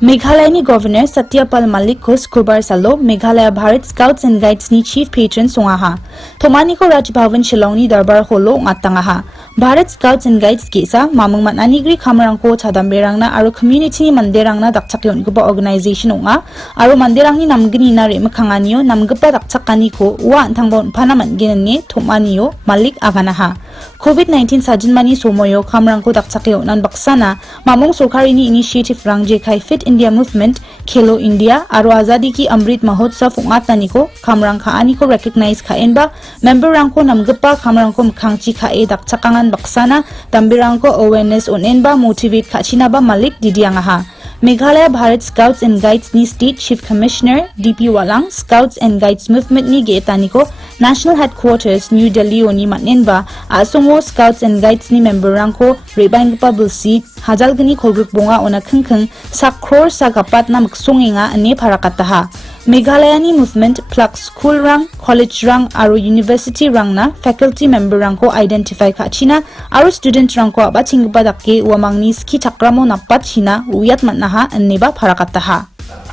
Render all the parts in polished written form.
Meghalayani Governor Satyapal Malik ko Skubar Salo, Meghalaya Bharat Scouts and Guides ni Chief Patron Sungaha. Thomani ko Raj Bhavan Shillong ni Darbar Holo ngatangaha. Bharat Scouts and Guides kisa mamung mananigri khamarang ko chadamberang na aro community ni manderang na dakchakyon ko ba organization nga aro manderang ni namgni na re makhanganiyo namgpa dakchakani ko wa antangbon panaman ginani Thomaniyo Malik aganaha. COVID-19 sajin mani somoyo khamarang ko dakchakyo nan baksana mamung sorkari ni initiative rangje khai Fit India Movement, Khelo India, aro Azadi ki Amrit Mahotsav ungatani ko khamrang khaani ko recognize khaen ba member rang ko namgpa khamrang ko mkhangchi khae dakchakangan baksana tambirang ko awareness onen ba motivate khachina ba Malik didiangaha. Meghalaya Bharat Scouts and Guides ni State Chief Commissioner DP Walang Scouts and Guides Movement ni geetani ko National Headquarters New Delhi oni manen ba asongo Scouts and Guides ni member rang ko rebang pa bulsi hajalgani kholgruk bonga ona khengkheng sakror sa kapat na maksonginga ane parakataha. Meghalayani movement plug school rang, college rang, aro university rang na faculty member rang ko identify kachina, aro student rang ko aba chingba dakke wamangni ski chakramo napat china uyat matnaha anneba parakataha.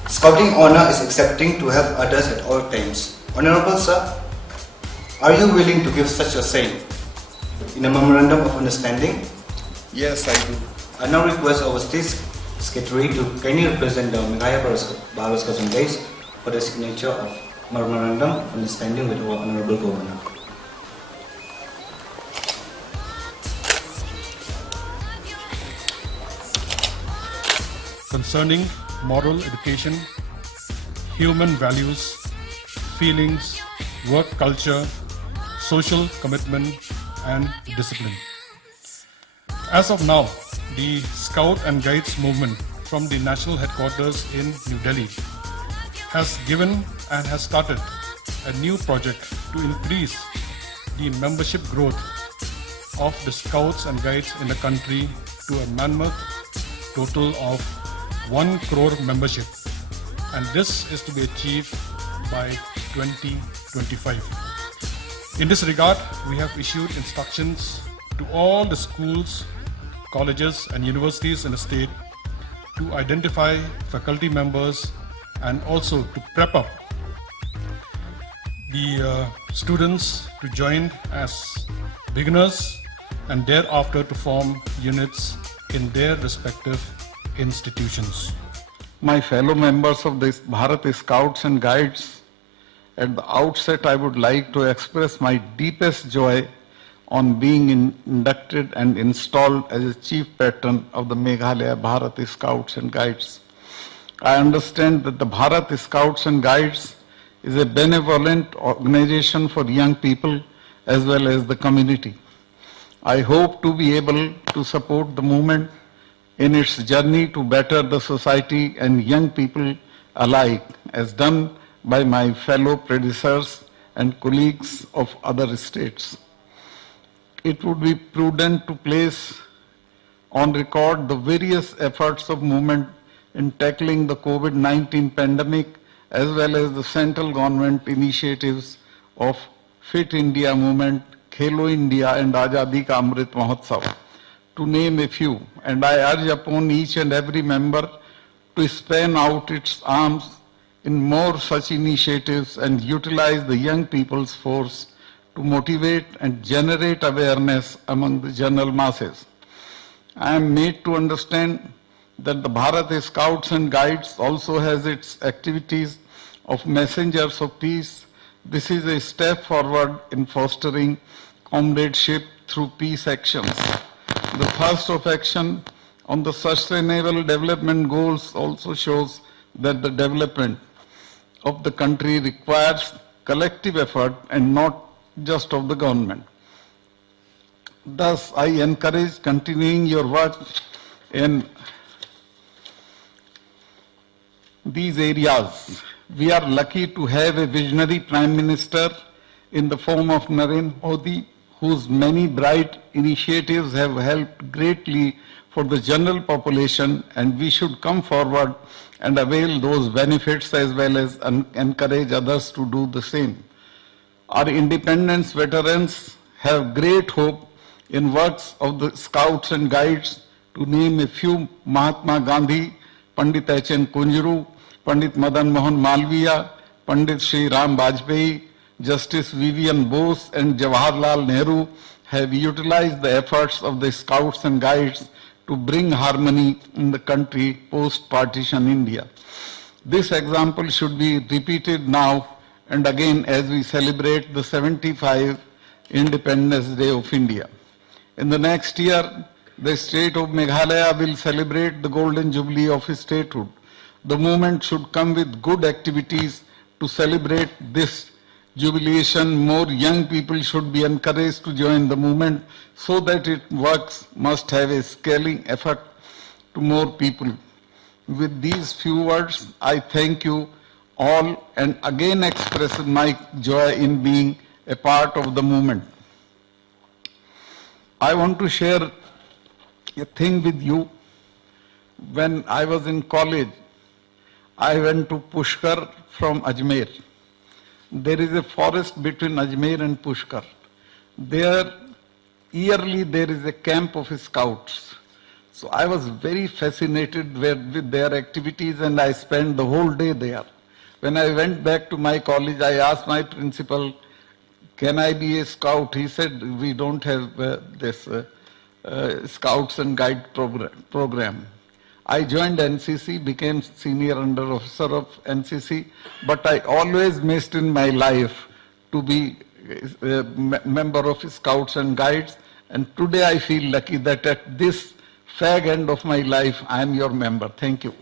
Scouting honor is accepting to help others at all times. Honorable Sir, are you willing to give such a say in a memorandum of understanding? Yes, I do. I now request our State Secretary to kindly represent the Meghalaya Bharat Scouts and Guides for the signature of memorandum of understanding with our Honorable Governor. Concerning moral education, human values, feelings, work culture, social commitment and discipline. As of now, the Scout and Guides movement from the national headquarters in New Delhi has given and has started a new project to increase the membership growth of the Scouts and Guides in the country to a mammoth total of 1 crore membership, and this is to be achieved by 2025. In this regard, we have issued instructions to all the schools, colleges and universities in the state to identify faculty members and also to prep up the students to join as beginners and thereafter to form units in their respective institutions. My fellow members of the Bharat Scouts and Guides, at the outset I would like to express my deepest joy on being inducted and installed as a Chief Patron of the Meghalaya Bharat Scouts and Guides. I understand that the Bharat Scouts and Guides is a benevolent organization for young people as well as the community. I hope to be able to support the movement in its journey to better the society and young people alike, as done by my fellow predecessors and colleagues of other states. It would be prudent to place on record the various efforts of movement in tackling the COVID-19 pandemic, as well as the central government initiatives of Fit India Movement, Khelo India and Azadi Ka Amrit Mahotsav, to name a few. And I urge upon each and every member to span out its arms in more such initiatives and utilize the young people's force to motivate and generate awareness among the general masses. I am made to understand that the Bharat Scouts and Guides also has its activities of messengers of peace. This is a step forward in fostering comradeship through peace actions. The first of action on the Sustainable Development Goals also shows that the development of the country requires collective effort and not just of the government. Thus, I encourage continuing your work in these areas. We are lucky to have a visionary Prime Minister in the form of Narendra Modi, whose many bright initiatives have helped greatly for the general population, and we should come forward and avail those benefits as well as encourage others to do the same. Our independence veterans have great hope in works of the Scouts and Guides. To name a few: Mahatma Gandhi, Pandit H.N. Kunjuru, Pandit Madan Mohan Malviya, Pandit Shri Ram Vajpayee, Justice Vivian Bose and Jawaharlal Nehru have utilized the efforts of the Scouts and Guides to bring harmony in the country post-partition India. This example should be repeated now and again as we celebrate the 75th Independence Day of India. In the next year, the state of Meghalaya will celebrate the Golden Jubilee of statehood. The movement should come with good activities to celebrate this jubilation. More young people should be encouraged to join the movement so that its works must have a scaling effect to more people. With these few words, I thank you all and again express my joy in being a part of the movement. I want to share a thing with you. When I was in college, I went to Pushkar from Ajmer. There is a forest between Ajmer and Pushkar. There, yearly there is a camp of scouts. So I was very fascinated with their activities and I spent the whole day there. When I went back to my college, I asked my principal, can I be a scout? He said, we don't have this Scouts and Guide program. I joined NCC, became senior under officer of NCC, but I always missed in my life to be a member of Scouts and Guides. And today I feel lucky that at this fag end of my life, I am your member. Thank you.